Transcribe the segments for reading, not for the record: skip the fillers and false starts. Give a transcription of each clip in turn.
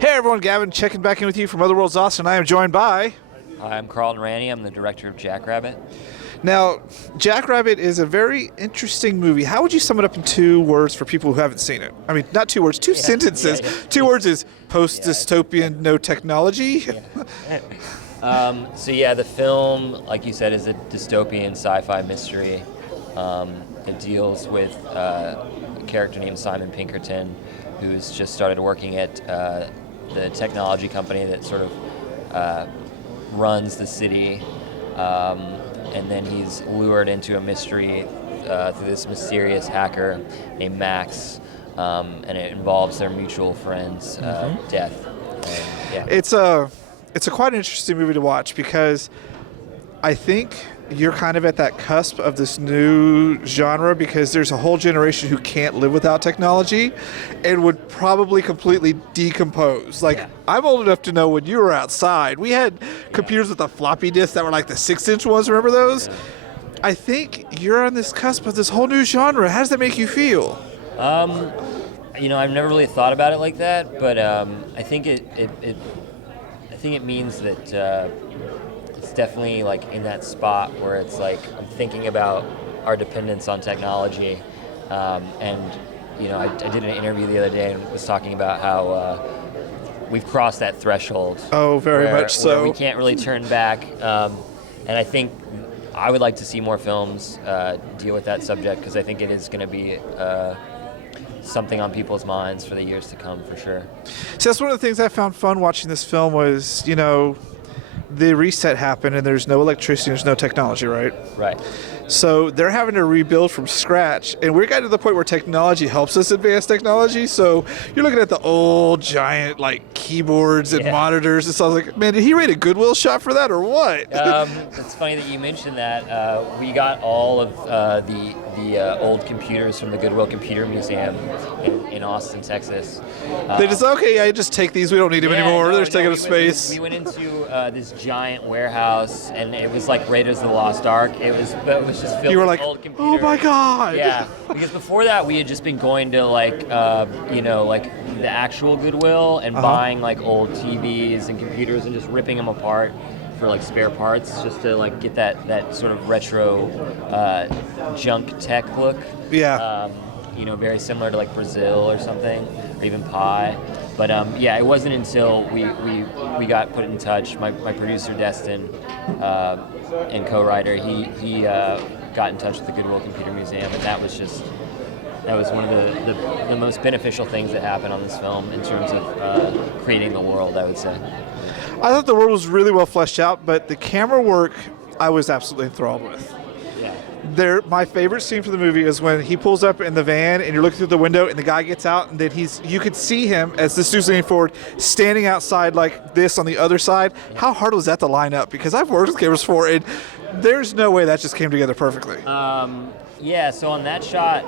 Hey everyone, Gavin checking back in with you from Otherworld's Austin. I am joined by... Hi, I'm Carelton Ranney. I'm the director of Jackrabbit. Now, Jackrabbit is a very interesting movie. How would you sum it up in 2 words for people who haven't seen it? I mean, not 2 words, 2 sentences. 2 words is post-dystopian, no technology. The film, like you said, is a dystopian sci-fi mystery. It deals with a character named Simon Pinkerton, who's just started working at the technology company that sort of runs the city. And then he's lured into a mystery through this mysterious hacker named Max, and it involves their mutual friend's death. And, It's a quite interesting movie to watch because I think you're kind of at that cusp of this new genre because there's a whole generation who can't live without technology and would probably completely decompose. I'm old enough to know when you were outside, we had computers with a floppy disk that were like the 6-inch ones. Remember those? Yeah. I think you're on this cusp of this whole new genre. How does that make you feel? I've never really thought about it like that, but I think it means that it's definitely like in that spot where it's like I'm thinking about our dependence on technology, and I did an interview the other day and was talking about how we've crossed that threshold. Oh, very much so. Where we can't really turn back, and I think I would like to see more films deal with that subject because I think it is going to be something on people's minds for the years to come, for sure. So that's one of the things I found fun watching this film was, the reset happened and there's no electricity, there's no technology, right? Right. So they're having to rebuild from scratch, and we're getting to the point where technology helps us advance technology. So you're looking at the old giant keyboards and monitors. And so I was like, man, did he rate a Goodwill shot for that or what? It's funny that you mentioned that. We got all of the old computers from the Goodwill Computer Museum in Austin, Texas. They just take these. We don't need them anymore. They're just taking up space. We went into this giant warehouse, and it was like Raiders of the Lost Ark. It was just filled with old computers. Oh my God! Yeah, because before that we had just been going to the actual Goodwill and buying old TVs and computers and just ripping them apart for spare parts, just to get that sort of retro junk tech look. Yeah. Very similar to Brazil or something, or even Pi. But it wasn't until we got put in touch. My producer Destin and co-writer, he got in touch with the Goodwill Computer Museum, and that was one of the most beneficial things that happened on this film in terms of creating the world, I would say. I thought the world was really well fleshed out, but the camera work I was absolutely enthralled with. My favorite scene from the movie is when he pulls up in the van and you're looking through the window and the guy gets out, and then you could see him as this dude's leaning forward, standing outside like this on the other side. Yeah. How hard was that to line up? Because I've worked with cameras before, and there's no way that just came together perfectly. So on that shot,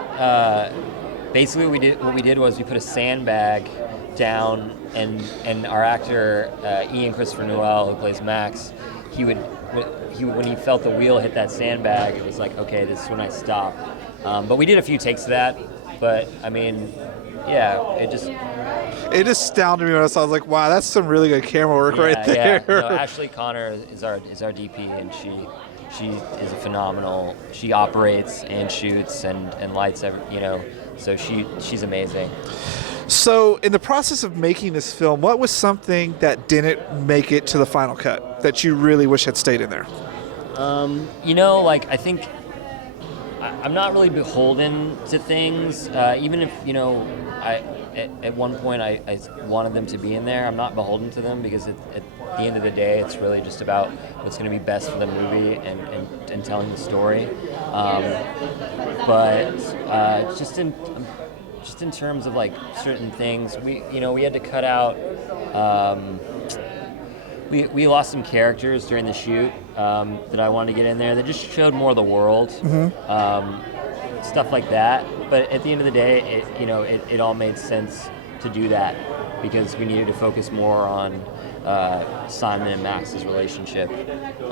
basically what we did was we put a sandbag down, and our actor Ian Christopher Newell, who plays Max, when he felt the wheel hit that sandbag, it was like, okay, this is when I stop. But we did a few takes of that. But I mean, it astounded me when I saw. I was like, wow, that's some really good camera work right there. Yeah. No, Ashley Connor is our DP, and she is a phenomenal. She operates and shoots and lights so she's amazing. So, in the process of making this film, what was something that didn't make it to the final cut that you really wish had stayed in there? I think I'm not really beholden to things. Even if, at one point I wanted them to be in there, I'm not beholden to them because at the end of the day, it's really just about what's going to be best for the movie and telling the story. Just in terms of certain things, we had to cut out. We lost some characters during the shoot that I wanted to get in there that just showed more of the world, stuff like that. But at the end of the day, it all made sense to do that because we needed to focus more on Simon and Max's relationship.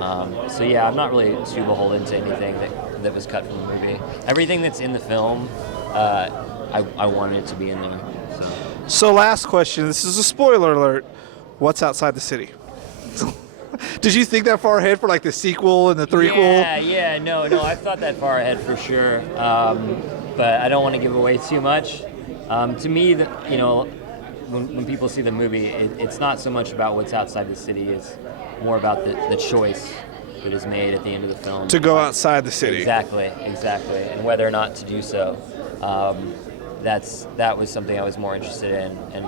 I'm not really too beholden to anything that was cut from the movie. Everything that's in the film, I wanted it to be in there. So. So last question. This is a spoiler alert. What's outside the city? Did you think that far ahead for like the sequel and the threequel? Yeah, no, I've thought that far ahead for sure. But I don't want to give away too much. To me, when people see the movie, it's not so much about what's outside the city. It's more about the choice that is made at the end of the film. To go outside the city. Exactly. And whether or not to do so. That was something I was more interested in. And,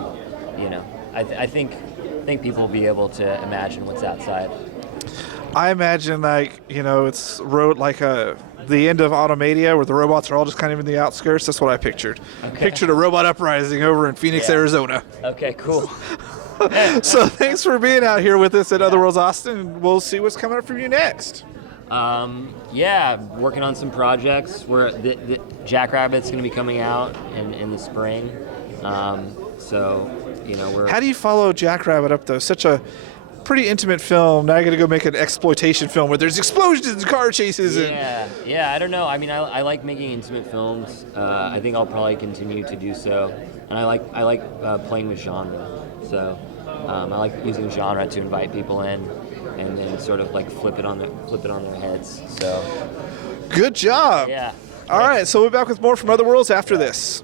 I think people will be able to imagine what's outside. I imagine it's wrote like the end of Automata where the robots are all just kind of in the outskirts. That's what I pictured. Okay. Pictured a robot uprising over in Phoenix, Arizona. Okay, cool. So thanks for being out here with us at Otherworlds Austin. We'll see what's coming up for you next. Working on some projects. The Jackrabbit's going to be coming out in the spring. We're... How do you follow Jackrabbit up, though? Such a pretty intimate film. Now you're going to go make an exploitation film where there's explosions and car chases. Yeah, I don't know. I mean, I like making intimate films. I think I'll probably continue to do so. And I like playing with genre. So I like using genre to invite people in and then sort of like flip it on their heads. So good job. Yeah. All right, so we'll be back with more from Otherworlds after this.